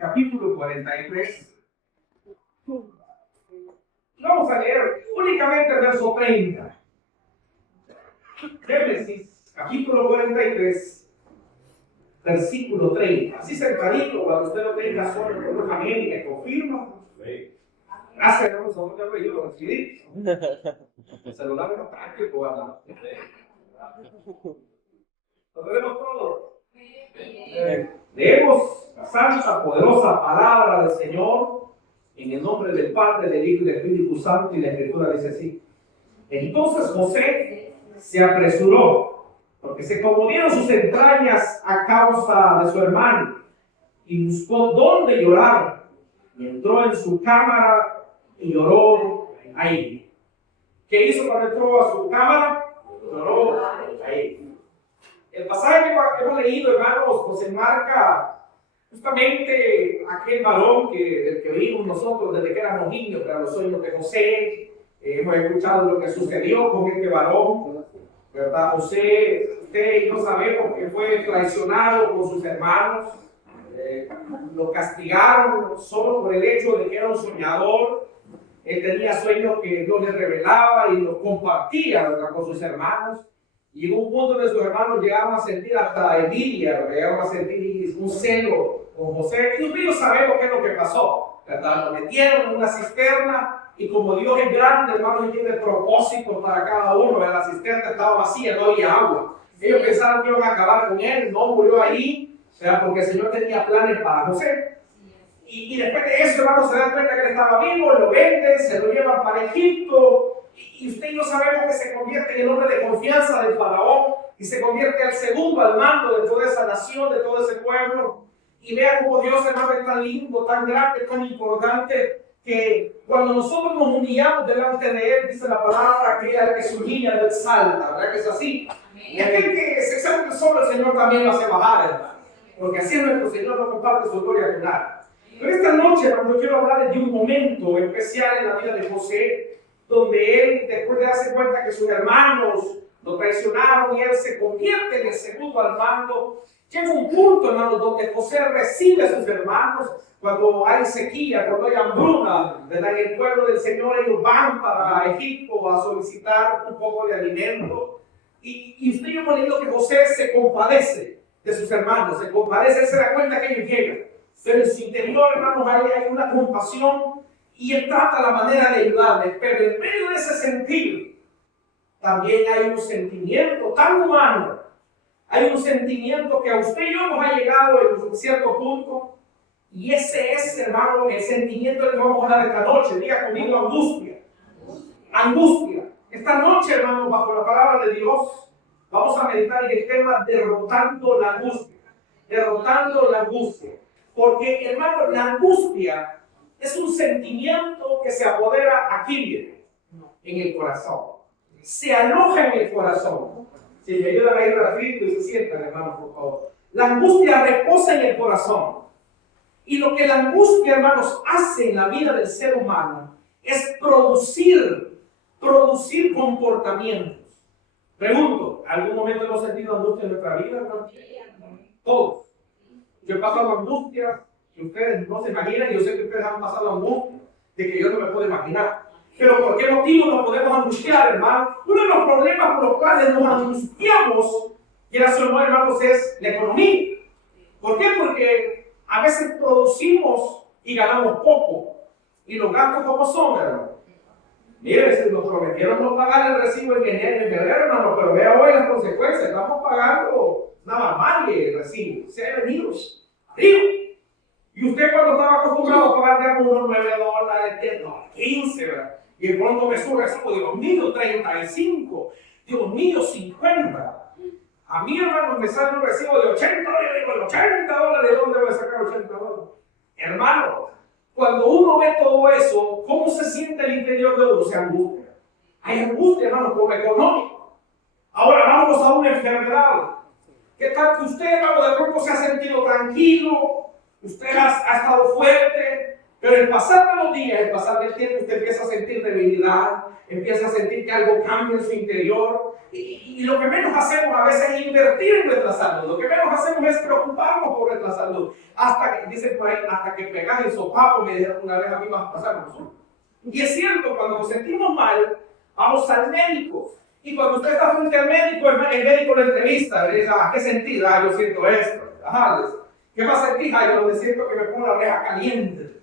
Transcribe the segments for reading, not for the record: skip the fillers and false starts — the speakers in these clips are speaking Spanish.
capítulo 43. Vamos a leer únicamente el verso 30. Génesis, capítulo 43, versículo 30. Así sentadito, cuando usted lo tenga solo, con una familia que confirma. Gracias, hermanos, a un yo lo recibí. El celular es práctico, ¿verdad? Lo tenemos todos. Leemos la santa, poderosa palabra del Señor en el nombre del Padre, del Hijo y del Espíritu Santo, y la Escritura dice así. Entonces José se apresuró, porque se conmovieron sus entrañas a causa de su hermano, y buscó dónde llorar, y entró en su cámara y lloró ahí. ¿Qué hizo cuando entró a su cámara? Lloró ahí. El pasaje que hemos leído, hermanos, pues enmarca justamente aquel varón del que vimos nosotros desde que éramos niños, para los sueños de José. Hemos escuchado lo que sucedió con este varón, ¿verdad? José, usted y yo sabemos que fue traicionado por sus hermanos. Lo castigaron solo por el hecho de que era un soñador. Él tenía sueños que Dios le revelaba y los compartía, ¿verdad?, con sus hermanos. Y llegó un punto donde sus hermanos llegaron a sentir hasta envidia, llegaron a sentir un celo con José. Y nosotros sabemos qué es lo que pasó, ¿verdad? Lo metieron en una cisterna y como Dios es grande, hermano, y tiene propósitos para cada uno, ¿verdad? La cisterna estaba vacía, no había agua. Ellos pensaron que iban a acabar con él, no murió ahí, ¿verdad?, porque el Señor tenía planes para José. Y después de eso, hermano, se dan cuenta que él estaba vivo, lo venden, se lo llevan para Egipto. Y usted y yo sabemos que se convierte en el hombre de confianza del faraón y se convierte al segundo al mando de toda esa nación, de todo ese pueblo. Y vea cómo Dios, hermano, es tan lindo, tan grande, tan importante, que cuando nosotros nos humillamos delante de Él, dice la palabra, aquella que se humilla del salta, ¿verdad que es así? Y aquel que se exalta solo, el Señor también lo hace bajar, hermano, porque así es nuestro Señor, no comparte su gloria con nada. Pero esta noche, hermano, yo quiero hablar de un momento especial en la vida de José, donde él, después de darse cuenta que sus hermanos lo traicionaron y él se convierte en el segundo al mando, llega un punto, hermano, donde José recibe a sus hermanos cuando hay sequía, cuando hay hambruna, ¿verdad? En el pueblo del Señor ellos van para Egipto a solicitar un poco de alimento. Y usted hemos leído que José se compadece de sus hermanos, se compadece, él se da cuenta que ellos llegan. Pero en su interior, hermanos, hay una compasión y él trata la manera de ayudarles. Pero en medio de ese sentir, también hay un sentimiento tan humano. Hay un sentimiento que a usted y yo nos ha llegado en un cierto punto. Y ese es, hermano, el sentimiento del que vamos a hablar esta noche. Diga conmigo angustia. Angustia. Esta noche, hermano, bajo la palabra de Dios, vamos a meditar en el tema derrotando la angustia. Derrotando la angustia. Porque, hermano, la angustia es un sentimiento que se apodera aquí, en el corazón. Se aloja en el corazón. Si me ayudan a ir rápido y se sientan, hermano, por favor. La angustia reposa en el corazón. Y lo que la angustia, hermanos, hace en la vida del ser humano es producir comportamientos. Pregunto, ¿algún momento hemos sentido angustia en nuestra vida, hermano? Todos. Yo he pasado angustia que ustedes no se imaginan, y yo sé que ustedes han pasado angustia de que yo no me puedo imaginar. Pero ¿por qué motivo nos podemos angustiar, hermano? Uno de los problemas por los cuales nos angustiamos, quieras o no, hermanos, es la economía. ¿Por qué? Porque a veces producimos y ganamos poco. Y los gastos, ¿cómo son, hermano? Mire, si nos prometieron no pagar el recibo en enero y febrero, hermano, pero vea hoy las consecuencias. Estamos pagando nada más el recibo. Se ha venido arriba. Y usted cuando estaba acostumbrado a pagar unos $9, no, 15, ¿verdad? Y de pronto me sube eso, Dios mío, 35, Dios mío, 50. A mí, hermano, me sale un recibo de $80, yo digo, $80, ¿de dónde voy a sacar $80? Hermano, cuando uno ve todo eso, ¿cómo se siente el interior de uno? Se angustia. Hay angustia, hermano, por lo económico. Ahora vámonos a una enfermedad. ¿Qué tal que usted, hermano, de pronto se ha sentido tranquilo? Usted ha estado fuerte, pero el pasar de los días, el pasar del tiempo, usted empieza a sentir debilidad, empieza a sentir que algo cambia en su interior, Y lo que menos hacemos a veces es invertir en nuestra salud. Lo que menos hacemos es preocuparnos por nuestra salud. Hasta que, dicen por ahí, hasta que pegas el sopapo, me dijeron una vez a mí, vas a pasar nosotros. Y es cierto, cuando nos sentimos mal, vamos al médico. Y cuando usted está frente al médico, el médico le entrevista, le dice, ¿qué sentido? Yo siento esto. ¿Qué va a sentir? Yo siento que me pongo la oreja caliente.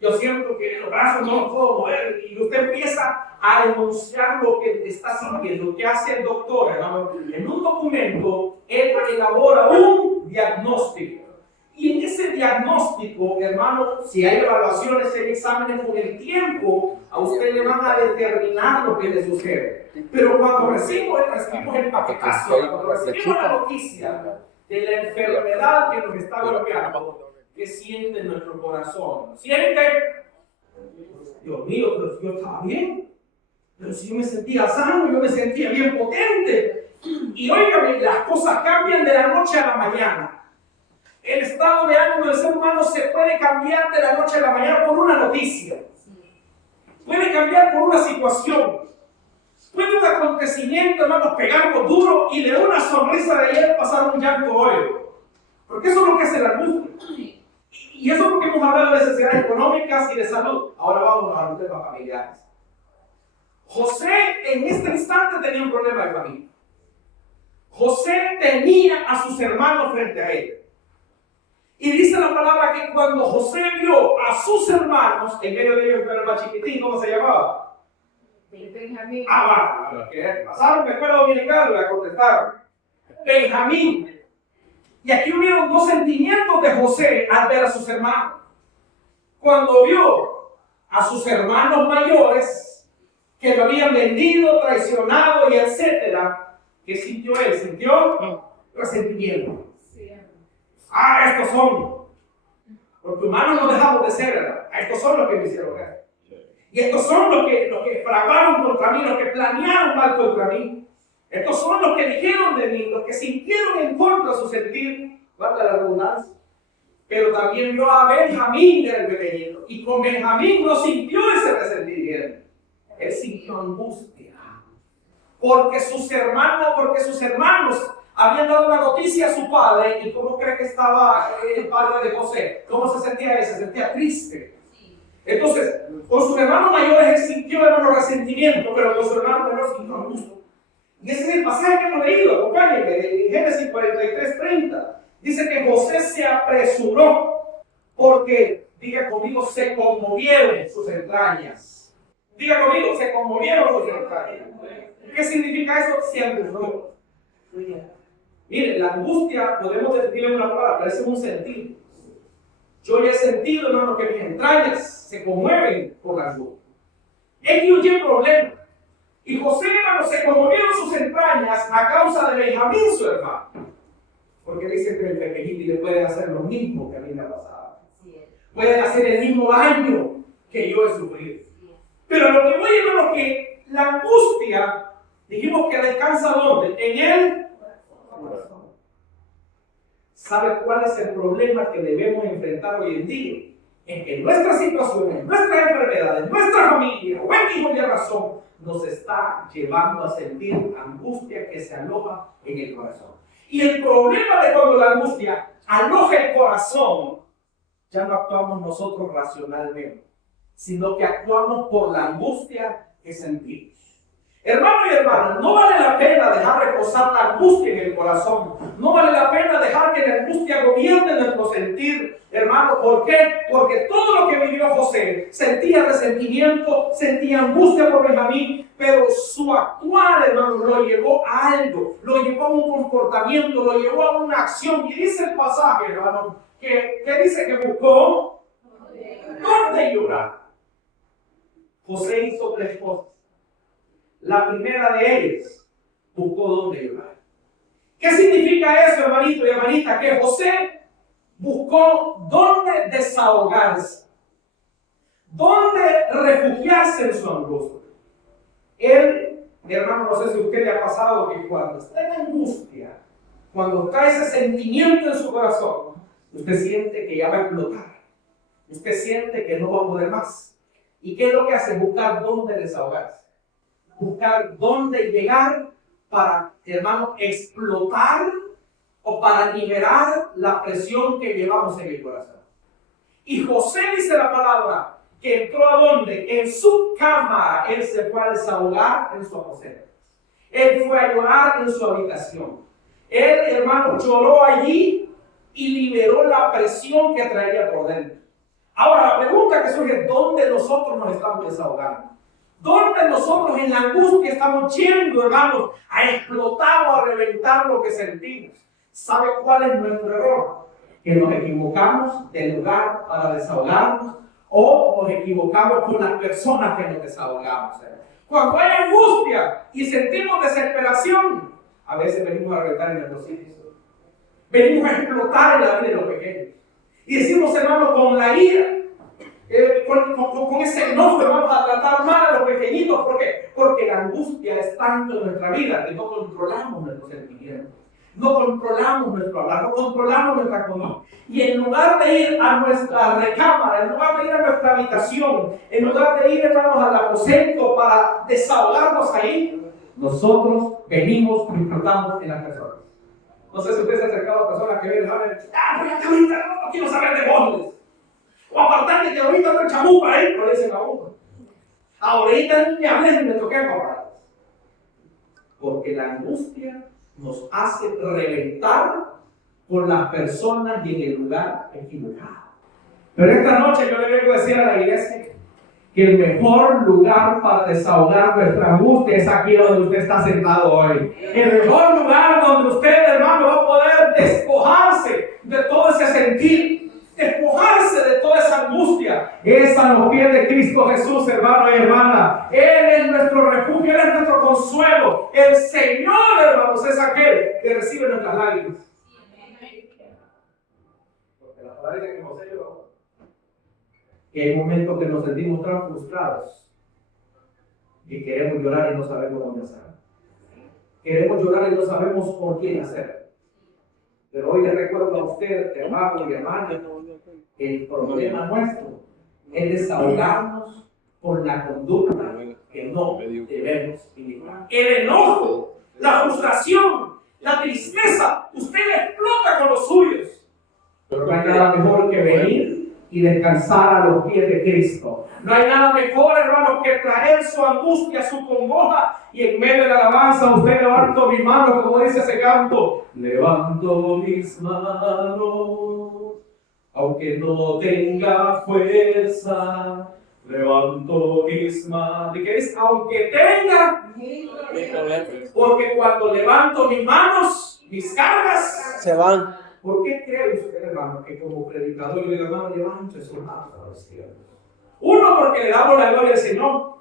Yo siento que los brazos no los puedo mover. Y usted empieza a denunciar lo que está sintiendo. ¿Qué hace el doctor, hermano? En un documento, él elabora un diagnóstico. Y en ese diagnóstico, hermano, si hay evaluaciones, hay exámenes con el tiempo, a usted le van a determinar lo que le sucede. Pero cuando recibimos el paquetazo, cuando recibimos la noticia de la enfermedad que nos está golpeando, ¿qué siente nuestro corazón? Siente, Dios mío, pero yo estaba bien. Pero si yo me sentía sano, yo me sentía bien potente. Y óigame, las cosas cambian de la noche a la mañana. El estado de ánimo del ser humano se puede cambiar de la noche a la mañana por una noticia. Puede cambiar por una situación. Puede un acontecimiento, hermanos, pegarnos duro y de una sonrisa de ayer pasar un llanto hoy. Porque eso es lo que hace la angustia. Y eso es porque hemos hablado de necesidades económicas y de salud. Ahora vamos a los temas familiares. José en este instante tenía un problema de familia. José tenía a sus hermanos frente a él. Y dice la palabra que cuando José vio a sus hermanos, en medio de ellos era el más chiquitín, ¿cómo se llamaba? Benjamín. Que pasaron la escuela dominical, le contestaron. Benjamín. Y aquí hubieron dos sentimientos de José al ver a sus hermanos. Cuando vio a sus hermanos mayores, que lo habían vendido, traicionado y etcétera, ¿qué sintió él? Sintió resentimiento. Estos son, porque humanos no dejamos de ser, ¿verdad? Estos son los que me hicieron ver. Y estos son los que fragaron contra mí, los que planearon mal contra mí. Estos son los que dijeron de mí, los que sintieron en contra su sentir, guarda la redundancia. Pero también vio a Benjamín, era el pequeñito, y con Benjamín no sintió ese resentimiento. Él sintió angustia. Porque sus hermanos habían dado una noticia a su padre. ¿Y cómo cree que estaba el padre de José? ¿Cómo se sentía él? Se sentía triste. Entonces, con sus hermanos mayores él sintió resentimiento, pero con su hermano menor sintió angustia. Y ese es el pasaje que hemos leído, acompáñenme, en Génesis 43:30. Dice que José se apresuró porque, diga conmigo, se conmovieron sus entrañas. Diga conmigo, se conmovieron sus entrañas. ¿Qué significa eso? Se apresuró. Miren, la angustia, podemos definirle una palabra, pero ese es un sentir. Yo ya he sentido, hermano, que mis entrañas se conmueven por la angustia. Es que huye el problema. Y José, hermano, se conmovieron sus entrañas a causa de Benjamín, su hermano. Porque dice que el pequeñito le puede hacer lo mismo que a mí me ha pasado. Pueden hacer el mismo daño que yo he sufrido. Pero lo que voy a hermano, que la angustia, dijimos que descansa ¿dónde? En el corazón. ¿Sabe cuál es el problema que debemos enfrentar hoy en día? En que nuestras situaciones, nuestras enfermedades, nuestra familia, o el hijo de razón, nos está llevando a sentir angustia que se aloja en el corazón. Y el problema de cuando la angustia aloja el corazón, ya no actuamos nosotros racionalmente, sino que actuamos por la angustia que sentimos. Hermano y hermana, no vale la pena dejar reposar la angustia en el corazón. No vale la pena dejar que la angustia gobierne nuestro sentir, hermano. ¿Por qué? Porque todo lo que vivió José, sentía resentimiento, sentía angustia por Benjamín, pero su actuar, hermano, lo llevó a algo, lo llevó a un comportamiento, lo llevó a una acción. Y dice el pasaje, hermano, que dice que buscó dónde llorar. José hizo tres cosas. La primera de ellas, buscó dónde llorar. ¿Qué significa eso, hermanito y hermanita? Que José buscó dónde desahogarse, dónde refugiarse en su angustia. Él, mi hermano, no sé si a usted le ha pasado que cuando está en angustia, cuando está ese sentimiento en su corazón, usted siente que ya va a explotar. Usted siente que no va a poder más. ¿Y qué es lo que hace? Buscar dónde desahogarse. Buscar dónde llegar para, hermano, explotar o para liberar la presión que llevamos en el corazón. Y José dice la palabra que entró a donde, en su cámara, él se fue a desahogar en su aposento. Él fue a llorar en su habitación. Él, hermano, lloró allí y liberó la presión que traía por dentro. Ahora, la pregunta que surge es: ¿dónde nosotros nos estamos desahogando? ¿Dónde nosotros en la angustia estamos yendo, hermanos, a explotar o a reventar lo que sentimos? ¿Sabe cuál es nuestro error? Que nos equivocamos del lugar para desahogarnos, o nos equivocamos con las personas que nos desahogamos. Cuando hay angustia y sentimos desesperación, a veces venimos a reventar en nuestros sitios. Venimos a explotar en la vida de los pequeños. Y decimos, hermano, con la ira, con ese enojo, vamos a tratar mal a los pequeñitos. ¿Por qué? Porque la angustia es tanto en nuestra vida que no controlamos nuestros sentimientos. No controlamos nuestro hablar, no controlamos nuestra conducta. Y en lugar de ir a nuestra recámara, en lugar de ir a nuestra habitación, en lugar de ir, hermanos, al aposento para desahogarnos ahí, nosotros venimos y explotamos en las personas. No sé si usted se ha acercado a personas que ven, pero ahorita no quiero saber de bondes. O apartarte que ahorita no chamupa ahí, pero dicen a uno. Ahorita ni me hables ni me toqué palabras. Porque la angustia nos hace reventar con las personas y en el lugar equivocado. Pero esta noche yo le vengo a decir a la iglesia que el mejor lugar para desahogar nuestra angustia es aquí donde usted está sentado hoy. El mejor lugar donde usted, hermano, va a poder despojarse de todo ese sentir, despojarse de toda esa angustia, es a los pies de Cristo Jesús, hermano y hermana. Él es nuestro refugio, Él es nuestro consuelo. El Señor, hermanos, es aquel que recibe nuestras lágrimas. Porque la palabra dice que José lloró. Que hay momentos que nos sentimos tan frustrados y queremos llorar y no sabemos dónde hacerlo. Queremos llorar y no sabemos por quién hacerlo. Pero hoy le recuerdo a usted, hermano y hermana, el problema nuestro es desahogarnos con la conducta que no debemos imitar. El enojo, la frustración, la tristeza, usted explota con los suyos. Pero no hay nada mejor que venir y descansar a los pies de Cristo. No hay nada mejor, hermano, que traer su angustia, su congoja, y en medio de la alabanza usted levanto mis manos, como dice ese canto, levanto mis manos, aunque no tenga fuerza, levanto mis manos. ¿Y qué es? Aunque tenga, porque cuando levanto mis manos, mis cargas se van. ¿Por qué cree usted, hermano, que como predicador yo le digo, hermano, levante sus manos a los cielos? Uno, porque le damos la gloria al Señor.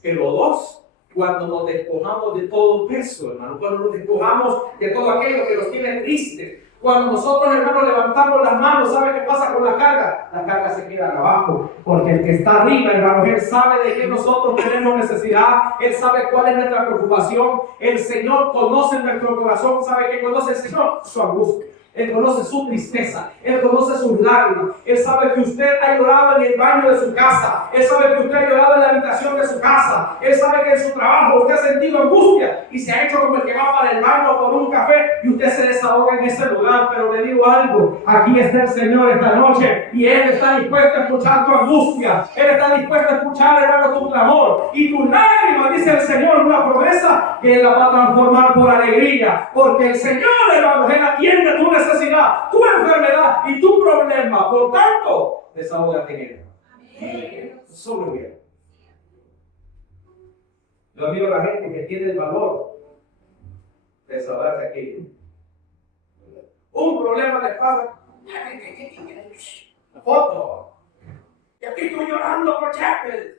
Pero dos, cuando nos despojamos de todo peso, hermano, cuando nos despojamos de todo aquello que nos tiene tristes, cuando nosotros, hermano, levantamos las manos, ¿sabe qué pasa con la carga? La carga se queda abajo, porque el que está arriba, hermano, Él sabe de qué nosotros tenemos necesidad, Él sabe cuál es nuestra preocupación. El Señor conoce nuestro corazón, ¿sabe qué conoce el Señor? Su angustia. Él conoce su tristeza, Él conoce sus lágrimas. Él sabe que usted ha llorado en el baño de su casa. Él sabe que usted ha llorado en la habitación de su casa. Él sabe que en su trabajo usted ha sentido angustia y se ha hecho como el que va para el baño por un café y usted se desahoga en ese lugar. Pero le digo algo, aquí está el Señor esta noche y Él está dispuesto a escuchar tu angustia. Él está dispuesto a escuchar, hermano, tu clamor y tus lágrimas, dice el Señor, una promesa que Él la va a transformar por alegría. Porque el Señor, hermano, Él atiende tu necesidad, tu enfermedad y tu problema. Por tanto, desahógate en Él. Amén. Solo bien. Yo admiro a la gente que tiene el valor de desahogarse aquí. Un problema les pasa. Foto. Y aquí estoy llorando por Chapel.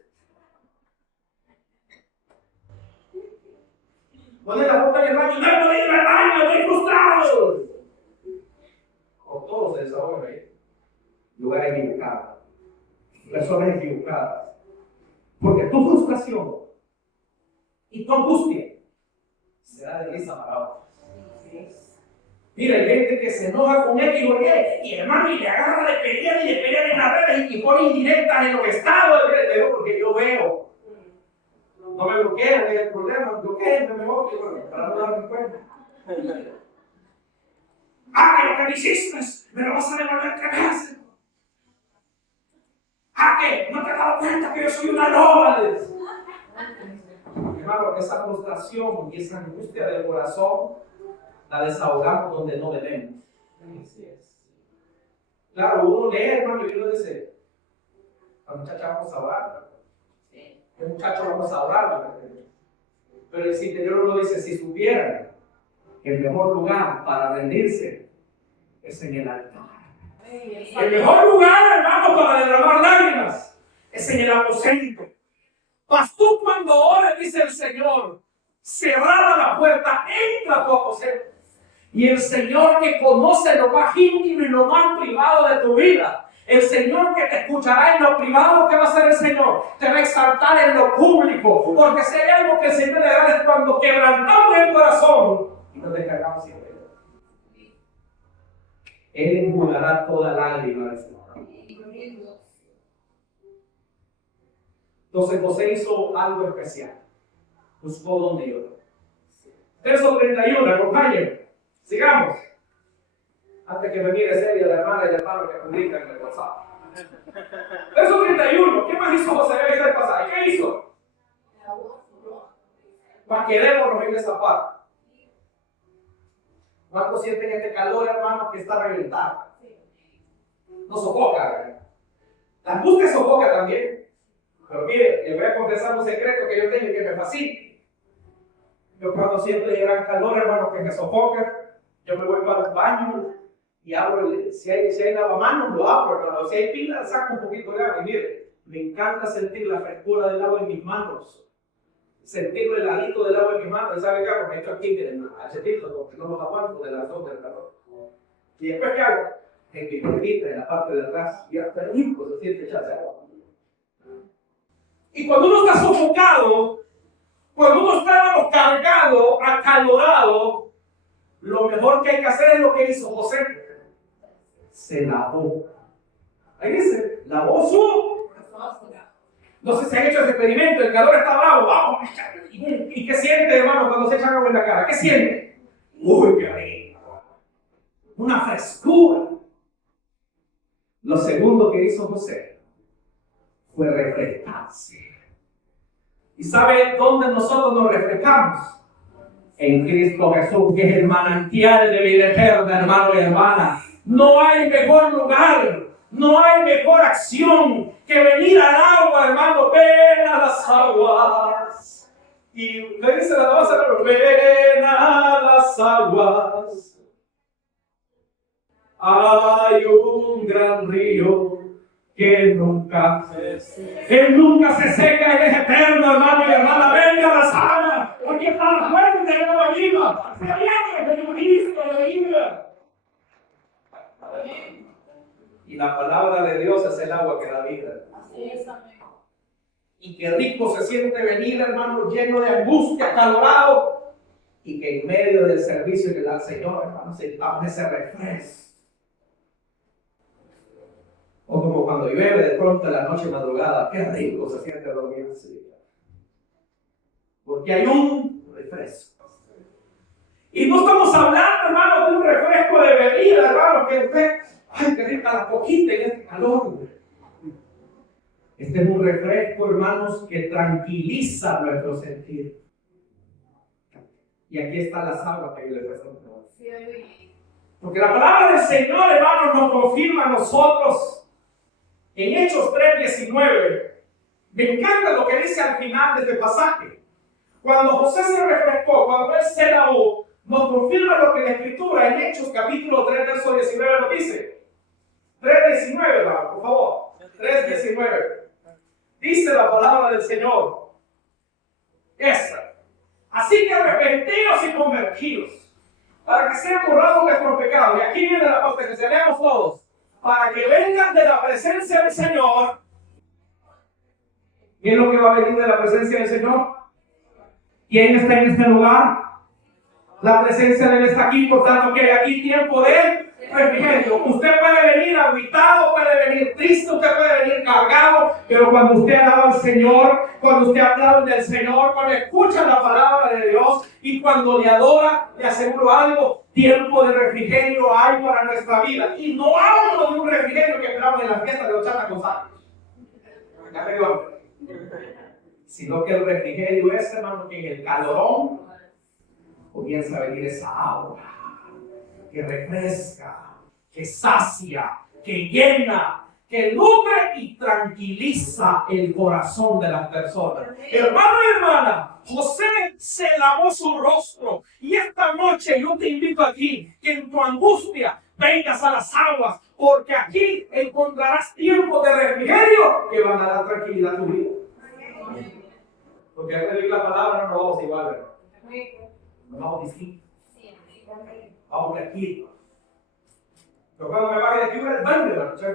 Poner la boca en el baño. No he podido ir al baño, estoy frustrado. O todos se desahogan ahí. Lugares equivocados. Personas equivocadas. Porque tu frustración y tu angustia será de risa para otros. Mira, hay gente que se enoja con X o Y, hermano, y le agarra de pelear y de pelear en las redes y pone indirectas en los estados de video, porque yo veo. No me bloqueen, hay el problema, bloqueen, me voy, para no darme cuenta. Que lo que me hiciste, me lo vas a devolver 3 veces. Que no te has dado cuenta que yo soy una loba. Hermano, esa frustración y esa angustia del corazón la desahogamos donde no debemos. Claro, uno lee, hermano, y uno dice, la muchacha vamos a orar. El muchacho vamos a orar. Pero el interior uno dice, si supieran que el mejor lugar para rendirse es en el altar. El mejor lugar, hermano, para derramar lágrimas es en el aposento. Mas tú cuando ores, dice el Señor, cerrada la puerta, entra a tu aposento. Y el Señor que conoce lo más íntimo y lo más privado de tu vida, el Señor que te escuchará en lo privado, ¿qué va a hacer el Señor? Te va a exaltar en lo público. Porque si hay algo que el Señor le da es cuando quebrantamos el corazón y nos descargamos siempre. Él enjugará toda lágrima de su mano. Entonces José hizo algo especial. Buscó donde lloró. Verso 31, acompáñenme. Sigamos. Antes que me mire serio la hermana y el hermano que publican en el WhatsApp. Verso 31. ¿Qué más hizo José en el pasaje? ¿Qué hizo? Para que démonos en esa parte. ¿Cuántos sienten este calor, hermano, que está reventado? Nos sofoca. La angustia sofoca también. Pero mire, les voy a confesar un secreto que yo tengo y que me fascina. Yo cuando siento el gran calor, hermano, que me sofoca, yo me voy para el baño y abro, si hay lavamanos, lo abro, hermano. Si hay pila, saco un poquito de agua. Y mire, me encanta sentir la frescura del agua en mis manos. Sentir el heladito del agua en mis manos. ¿Sabe qué hago? Me echo aquí, miren, al chetito, porque no los aguanto de la zona del calor. Y después, ¿qué hago? En mi bebita, en la parte de atrás, y hasta el hijo se siente echarse agua. Y cuando uno está sofocado, cuando uno está cargado, acalorado, lo mejor que hay que hacer es lo que hizo José. Se lavó. Ahí dice, lavó su. No sé si han hecho ese experimento, el calor está bravo, vamos. ¿Y qué siente, hermano, cuando se echan agua en la cara? ¿Qué siente? Uy, qué rico. Una frescura. Lo segundo que hizo José fue refrescarse. ¿Y sabe dónde nosotros nos refrescamos? En Cristo Jesús, que es el manantial de vida eterna, hermano y hermana. No hay mejor lugar, no hay mejor acción que venir al agua, hermano. Ven a las aguas. Y le dice la alabanza, ven a las aguas. Hay un gran río que nunca se seca. Él nunca se seca, Él es eterno, hermano y hermana. Venga a las aguas, porque está la fuente de nueva vida. Se viene de Cristo de vida. Y la palabra de Dios es el agua que da vida. Así es, amén. Y qué rico se siente venir, hermano, lleno de angustia, acalorado. Y que en medio del servicio que da el Señor, hermano, sentamos ese refresco. O como cuando llueve de pronto en la noche madrugada, qué rico se siente dormir así. Porque hay un refresco. Y no estamos hablando, hermano, de un refresco de bebida, hermano, que usted, ay, qué rica la poquita en este calor. Este es un refresco, hermanos, que tranquiliza nuestro sentir. Y aquí están las aguas que yo les presento. Porque la palabra del Señor, hermanos, nos confirma a nosotros. En Hechos 3:19, me encanta lo que dice al final de este pasaje. Cuando José se refrescó, cuando él se lavó, nos confirma lo que la Escritura en Hechos capítulo 3, verso 19 nos dice. 3:19, por favor. 3:19. Dice la palabra del Señor. Esa. Así que arrepentidos y convertidos, para que sean borrados nuestros pecados. Y aquí viene la parte que se leamos todos. Para que vengan de la presencia del Señor. ¿Quién es lo que va a venir de la presencia del Señor? ¿Quién está en este lugar? La presencia de Él está aquí, por tanto que hay aquí tiempo de refrigerio. Usted puede venir agüitado, puede venir triste, usted puede venir cargado, pero cuando usted alaba al Señor, cuando usted aplaude al Señor, cuando escucha la palabra de Dios y cuando le adora, le aseguro algo, tiempo de refrigerio hay para nuestra vida. Y no hablo de un refrigerio que esperamos en la fiesta de Ochata con sal, sino que el refrigerio es, hermano, que en el calorón comienza a venir esa agua que refresca, que sacia, que llena, que nutre y tranquiliza el corazón de las personas. Hermano y hermana, José se lavó su rostro y esta noche yo te invito aquí que en tu angustia vengas a las aguas, porque aquí encontrarás tiempo de refrigerio que van a dar tranquilidad a tu vida. Porque al leer la palabra no nos vamos igual, ¿verdad? Nos vamos distintos. Vamos de aquí. Pero cuando me vaya de aquí, voy al baño de la noche.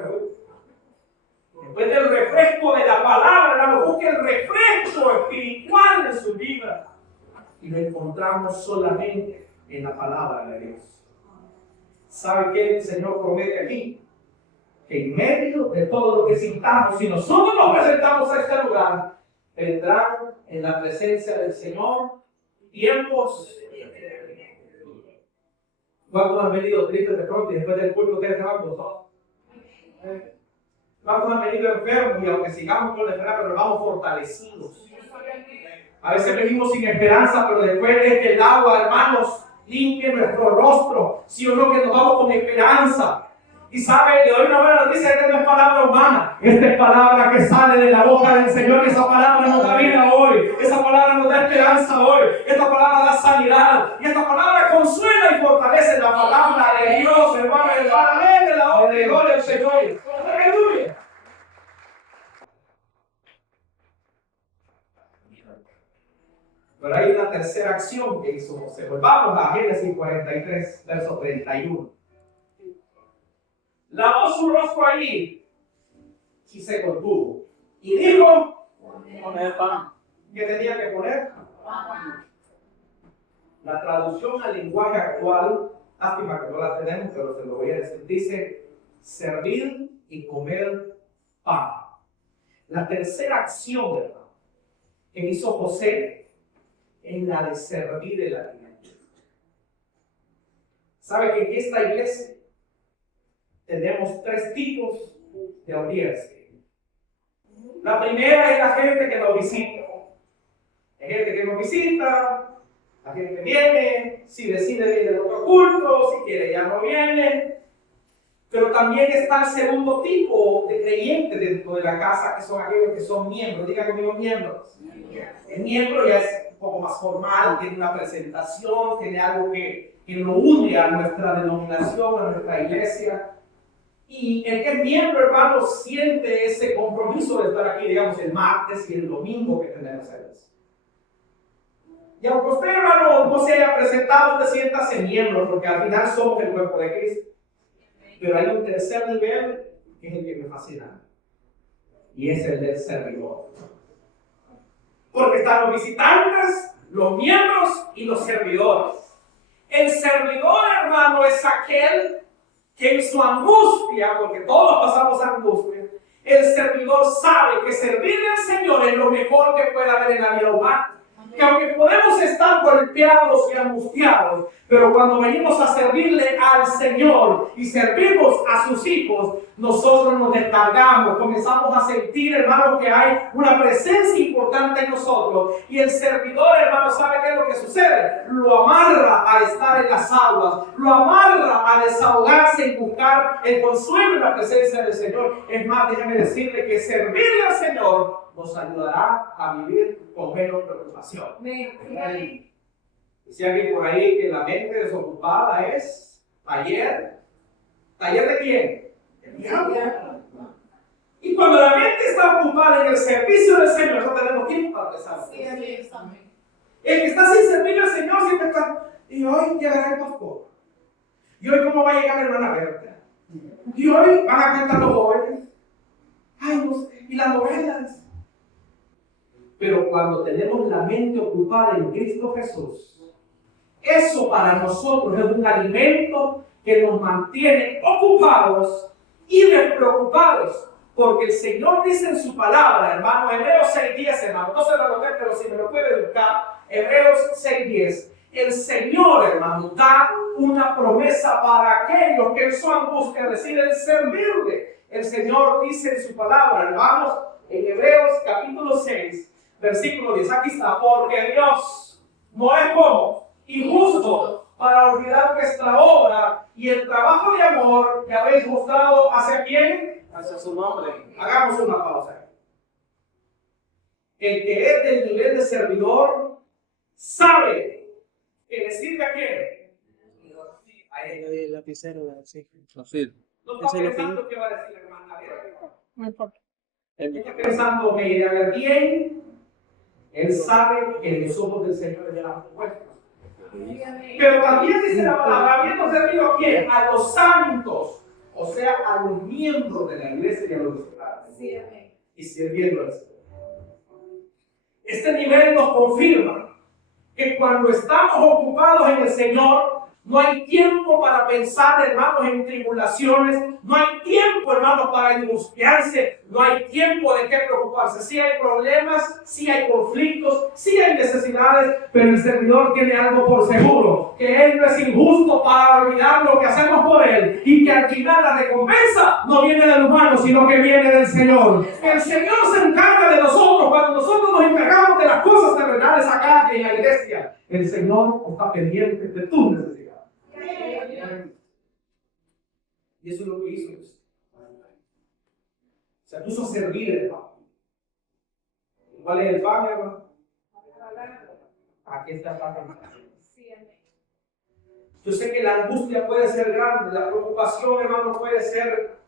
Después del refresco de la palabra, hermano, busque el refresco espiritual de su vida. Y lo encontramos solamente en la palabra de Dios. ¿Sabe qué el Señor promete aquí? Que en medio de todo lo que sintamos, si nosotros nos presentamos a este lugar, vendrán en la presencia del Señor tiempos. ¿Cuántos han venido tristes de pronto y después del culto ustedes se van gozosos? ¿Cuántos han venido enfermos y aunque sigamos con la enfermedad, pero vamos fortalecidos? A veces venimos sin esperanza, pero después de que el agua, hermanos, limpie nuestro rostro, si o no, que nos vamos con esperanza. Y sabe, le doy una buena noticia, esta no es palabra humana, esta es palabra que sale de la boca del Señor, esa palabra nos da vida hoy, esa palabra nos da esperanza hoy, esta palabra da sanidad, y esta palabra consuela y fortalece la palabra de Dios, hermano, de la obra de gloria del Señor. Aleluya. Pero hay una tercera acción que hizo José. Volvamos a Génesis 43, verso 31. Lavó su rostro allí y se contuvo. Y dijo, poner pan. ¿Qué tenía que poner? Pan. La traducción al lenguaje actual, lástima que no la tenemos, pero se lo voy a decir, dice, servir y comer pan. La tercera acción, ¿verdad?, que hizo José es la de servir el alimento. ¿Sabe que en esta iglesia tenemos tres tipos de audiencia? La primera es la gente que nos visita. Hay gente que nos visita, la gente que viene, si decide viene de otro culto, si quiere ya no viene. Pero también está el segundo tipo de creyentes dentro de la casa, que son aquellos que son miembros. Diga conmigo, miembros. El miembro ya es un poco más formal, tiene una presentación, tiene algo que lo une a nuestra denominación, a nuestra iglesia. Y el que es miembro, hermano, siente ese compromiso de estar aquí, digamos, el martes y el domingo que tenemos a Dios. Y aunque usted, hermano, no se haya presentado, usted siéntase miembro, porque al final somos el cuerpo de Cristo. Pero hay un tercer nivel que es el que me fascina, y es el del servidor. Porque están los visitantes, los miembros y los servidores. El servidor, hermano, es aquel que en su angustia, porque todos pasamos angustia, el servidor sabe que servirle al Señor es lo mejor que puede haber en la vida humana. Que aunque podemos estar golpeados y angustiados, pero cuando venimos a servirle al Señor y servimos a sus hijos, nosotros nos descargamos, comenzamos a sentir, hermano, que hay una presencia importante en nosotros. Y el servidor, hermano, ¿sabe qué es lo que sucede? Lo amarra a estar en las aguas, lo amarra a desahogarse y buscar el consuelo en la presencia del Señor. Es más, déjame decirle que servirle al Señor nos ayudará a vivir con menos preocupación. Decía alguien por ahí que la mente desocupada es taller. ¿Taller de quién? El diablo. Y cuando la mente está ocupada en el servicio del Señor, no tenemos tiempo para pensar. El que está sin servir al Señor siempre está, y hoy llegará el pastor. Y hoy cómo va a llegar la hermana Berta. Y hoy van a cantar los jóvenes. Ay, no sé, y las novelas. Pero cuando tenemos la mente ocupada en Cristo Jesús, eso para nosotros es un alimento que nos mantienen ocupados y despreocupados. Porque el Señor dice en su palabra, hermano, Hebreos 6:10, hermano, no se lo anoté, pero si me lo puede buscar, Hebreos 6:10. El Señor, hermano, da una promesa para aquellos que en su angustia deciden servirle. El Señor dice en su palabra, hermanos, en Hebreos capítulo 6, versículo 10, aquí está, porque Dios no es como injusto para olvidar vuestra obra y el trabajo de amor que habéis mostrado hacia quién, hacia su nombre. Hagamos una pausa. El que es del nivel de servidor sabe que le sirve a quién. Ahí el lapicero, sí. No está pensando qué va a decir la hermana. No importa. Está pensando que irá a ver bien. Él sabe que los ojos del Señor están puestos. Pero también dice la palabra, habiendo servido a quién, a los santos, o sea, a los miembros de la iglesia y a los discípulos. Y sirviendo al Señor. Este nivel nos confirma que cuando estamos ocupados en el Señor, no hay tiempo para pensar, hermanos, en tribulaciones, no hay tiempo, hermanos, para angustiarse, no hay tiempo de qué preocuparse. Sí hay problemas, sí hay conflictos, sí hay necesidades, pero el servidor tiene algo por seguro, que Él no es injusto para olvidar lo que hacemos por Él y que al final la recompensa no viene del humano, sino que viene del Señor. El Señor se encarga de nosotros cuando nosotros nos encargamos de las cosas terrenales acá en la iglesia. El Señor está pendiente de tus necesidades. Y eso es lo que hizo Jesús. Se puso a servir el pan. ¿Cuál es el pan, hermano? Aquí está el pan. Yo sé que la angustia puede ser grande, la preocupación, hermano, puede ser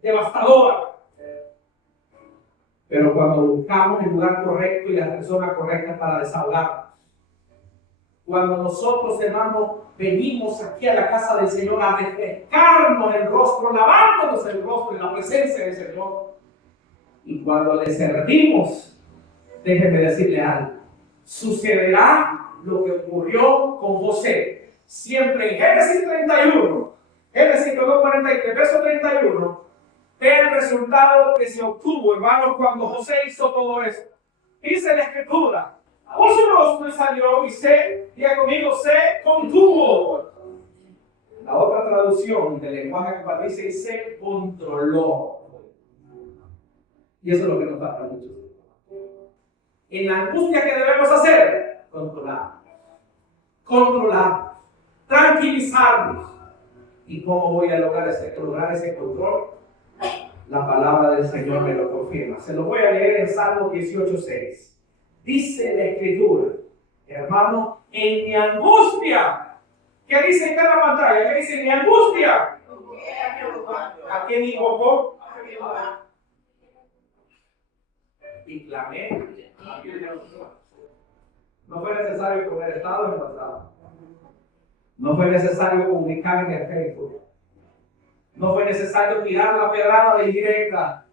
devastadora. Pero cuando buscamos el lugar correcto y la persona correcta para desahogarnos, cuando nosotros, hermanos, venimos aquí a la casa del Señor a refrescarnos el rostro, lavándonos el rostro en la presencia del Señor, y cuando le servimos, déjeme decirle algo, sucederá lo que ocurrió con José. Siempre en Génesis 31, Génesis 43, verso 31, ve el resultado que se obtuvo, hermanos, cuando José hizo todo esto. Dice la Escritura, por su rostro salió y diga conmigo, se contuvo. La otra traducción del lenguaje actual dice, se controló. Y eso es lo que nos pasa mucho. En la angustia, ¿qué debemos hacer? Controlar, tranquilizarnos. ¿Y cómo voy a lograr ese control? La palabra del Señor me lo confirma. Se lo voy a leer en Salmo 18:6. Dice la Escritura, hermano, en mi angustia, ¿qué dice en cada pantalla? ¿Qué dice en mi angustia? ¿A quién invocó? Y clamé. No fue necesario poner estado en WhatsApp. No fue necesario comunicar en el Facebook. No fue necesario tirar la pedrada de indirecta,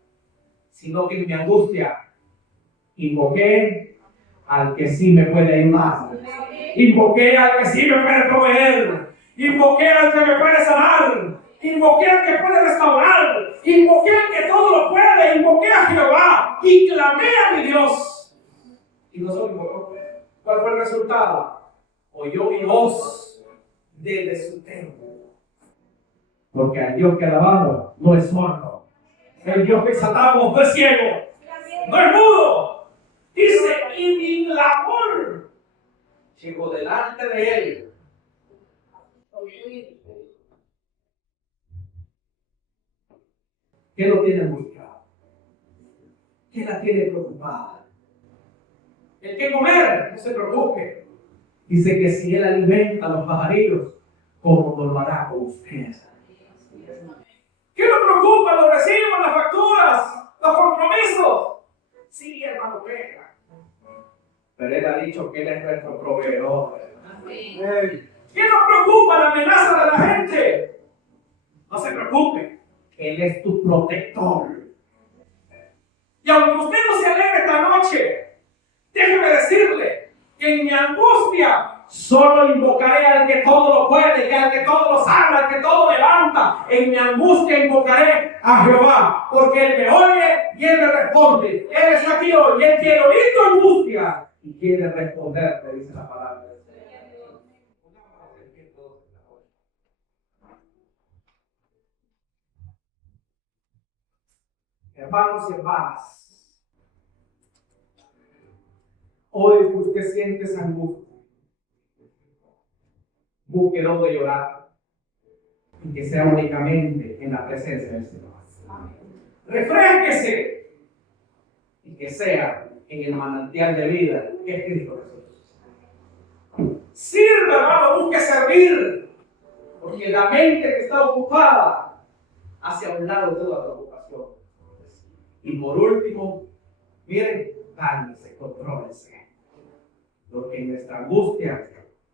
sino que en mi angustia invoqué al que sí me puede ayudar. Invoqué al que sí me puede proveer. Invoqué al que me puede sanar. Invoqué al que puede restaurar. Invoqué al que todo lo puede. Invoqué a Jehová y clamé a mi Dios. Y no solo invocó. ¿Cuál fue el resultado? Oyó mi voz desde su templo. Porque al Dios que alabamos no es sordo. El Dios que exaltamos no es ciego. No es mudo. Dice, y mi clamor llegó delante de Él. ¿Qué lo tiene angustiado? ¿Qué la tiene preocupada? El que comer, no se preocupe. Dice que si Él alimenta a los pajarillos, ¿cómo no lo hará con ustedes? ¿Qué nos preocupa? Los recibos, las facturas, los compromisos. Sí, hermano, pega. Pero Él ha dicho que Él es nuestro proveedor. ¿Qué nos preocupa? La amenaza de la gente. No se preocupe. Él es tu protector. Y aunque usted no se alegre esta noche, déjeme decirle que en mi angustia solo invocaré al que todo lo puede, que al que todo lo sabe, al que todo me En mi angustia invocaré a Jehová, porque Él me oye y Él me responde. Él está aquí hoy y Él quiere oír tu angustia y quiere responderte, dice la palabra del Señor. Hermanos y hermanas, hoy que usted siente esa angustia, busque donde llorar y que sea únicamente en la presencia del Señor. Refrésquese y que sea en el manantial de vida que es Cristo Jesús. Sirva, hermano, busque servir, porque la mente que está ocupada hacia un lado toda preocupación. Y por último, miren, cálmese, contrólense, porque en nuestra angustia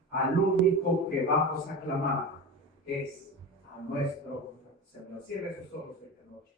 al único que vamos a clamar es a nuestro Señor. Cierre sus ojos esta noche.